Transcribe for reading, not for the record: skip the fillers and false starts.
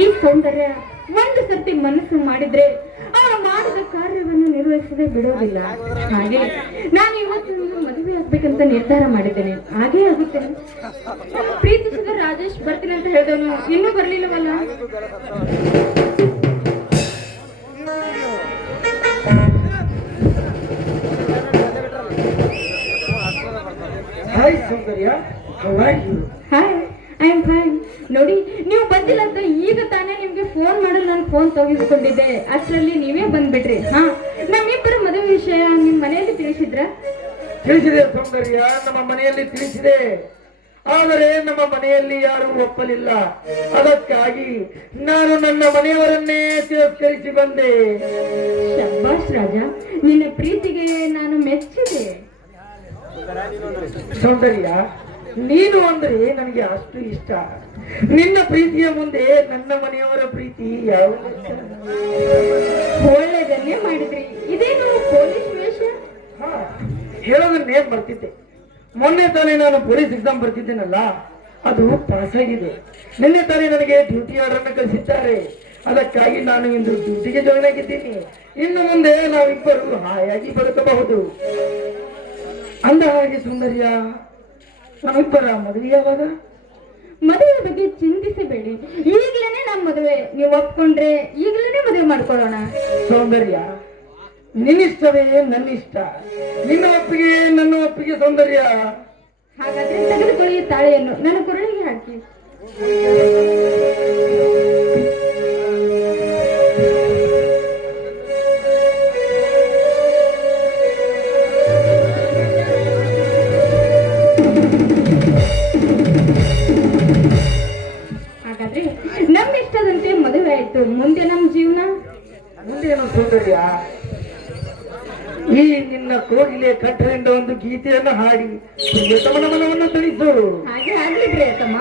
ಈ ಸೌಂದರ್ಯ ಒಂದು ಸರ್ತಿ ಮನಸ್ಸು ಮಾಡಿದ್ರೆ ಆ ಮಾಡಿದ ಕಾರ್ಯವನ್ನು ನಿರ್ವಹಿಸದೆ ಬಿಡೋದಿಲ್ಲ. ಹಾಗೆ ನಾನು ಇವತ್ತು ಮದುವೆ ಆಗ್ಬೇಕಂತ ನಿರ್ಧಾರ ಮಾಡಿದ್ದೇನೆ. ಹಾಗೇ ಆಗುತ್ತೇನೆ. ಪ್ರೀತಿಸಿದ ರಾಜೇಶ್ ಬರ್ತೀನಿ ಅಂತ ಹೇಳಿದವನು ಇನ್ನೂ ಬರ್ಲಿಲ್ಲವಲ್ಲ? Hi Soundarya, hi, I am fine. ನೋಡಿ, ನೀವು ಬಂದಿಲ್ಲ ಅಂತ ಈಗ ತಾನೇ ನಿಮ್ಗೆ ಫೋನ್ ಮಾಡಲು ನಾನು ಫೋನ್ ತೆಗೆದುಕೊಂಡಿದ್ದೆ. ಅಷ್ಟರಲ್ಲಿ ನೀವೇ ಬಂದ್ಬಿಟ್ರಿ. ಹಾ, ನಮ್ಮಿಬ್ಬರ ಮದುವೆ ವಿಷಯ ನಿಮ್ಮ ಮನೆಯಲ್ಲಿ ತಿಳಿಸಿದ್ರ? ತಿಳಿಸಿದೆ ಸೌಂದರ್ಯ, ನಮ್ಮ ಮನೆಯಲ್ಲಿ ತಿಳಿಸಿದೆ. ಆದರೆ ನಮ್ಮ ಮನೆಯಲ್ಲಿ ಯಾರು ಒಪ್ಪಲಿಲ್ಲ. ಅದಕ್ಕಾಗಿ ನಾನು ನನ್ನ ಮನೆಯವರನ್ನೇ ತಿರಸ್ಕರಿಸಿ ಬಂದೆ. ಶಬ್ಬಾಷ್ ರಾಜ, ನಿನ್ನ ಪ್ರೀತಿಗೆ ನಾನು ಮೆಚ್ಚಿದೆ. ಸೌಂದರ್ಯ, ನೀನು ಅಂದ್ರೆ ನನಗೆ ಅಷ್ಟು ಇಷ್ಟ. ನಿನ್ನ ಪ್ರೀತಿಯ ಮುಂದೆ ನನ್ನ ಮನೆಯವರ ಪ್ರೀತಿ ಯಾವ ಒಳ್ಳೆದನ್ನೇ ಮಾಡಿದ್ರಿ. ಇದೇನು ಪೊಲೀಸ್ ವೇಷ? ಹೇಳೋದನ್ನೇ ಬರ್ತಿದ್ದೆ. ಮೊನ್ನೆ ತಾನೇ ನಾನು ಪೊಲೀಸ್ ಎಕ್ಸಾಮ್ ಬರ್ತಿದ್ದೇನಲ್ಲ, ಅದು ಪಾಸ್ ಆಗಿದೆ. ನಿನ್ನೆ ತಾನೇ ನನಗೆ ಡ್ಯೂಟಿ ಆರ್ಡರ್ ಅನ್ನು ಕಳಿಸಿದ್ದಾರೆ. ಅದಕ್ಕಾಗಿ ನಾನು ಇಂದು ಡ್ಯೂಟಿಗೆ ಜಾಯ್ನ್ ಆಗಿದ್ದೀನಿ. ಇನ್ನು ಮುಂದೆ ನಾವಿಬ್ಬರು ಹಾಯಾಗಿ ಬದುಕಬಹುದು. ಅಂದ ಹಾಗೆ ಸೌಂದರ್ಯ, ನಾವಿಬ್ಬರ ಮದುವೆ ಯಾವಾಗ? ಮದುವೆ ಬಗ್ಗೆ ಚಿಂತಿಸಬೇಡಿ. ಈಗಲೇ ನಮ್ಮ ಮದುವೆ. ನೀವು ಒಪ್ಕೊಂಡ್ರೆ ಈಗಲೇ ಮದುವೆ ಮಾಡ್ಕೊಳ್ಳೋಣ. ಸೌಂದರ್ಯ, ನಿನ್ನಿಷ್ಟವೇ ನನ್ನಿಷ್ಟ, ನಿನ್ನ ಒಪ್ಪಿಗೆ ನನ್ನ ಒಪ್ಪಿಗೆ. ಸೌಂದರ್ಯ, ಹಾಗಾದ್ರೆ ತೆಗೆದುಕೊಳ್ಳಿ ತಾಳೆಯನ್ನು ನನ್ನ ಕೊರಳಿಗೆ ಹಾಕಿ. ಹಾಗಾದ್ರೆ ನಮ್ಮ ಇಷ್ಟದಂತೆ ಮದುವೆ ಆಯ್ತು. ಮುಂದೆ ನಮ್ಮ ಜೀವನ ಮುಂದೇನು ಸೌಂದರ್ಯ? ಈ ನಿನ್ನ ಕೋಗಿಲೆ ಕಟ್ಟರಿಂದ ಒಂದು ಗೀತೆಯನ್ನು ಹಾಡಿ ಪ್ರಿಯತಮನ ಮನವನ್ನು ತಣಿಸು. ಹಾಗೆ ಆಗ್ಲಿ ಪ್ರಿಯತಮ್ಮ.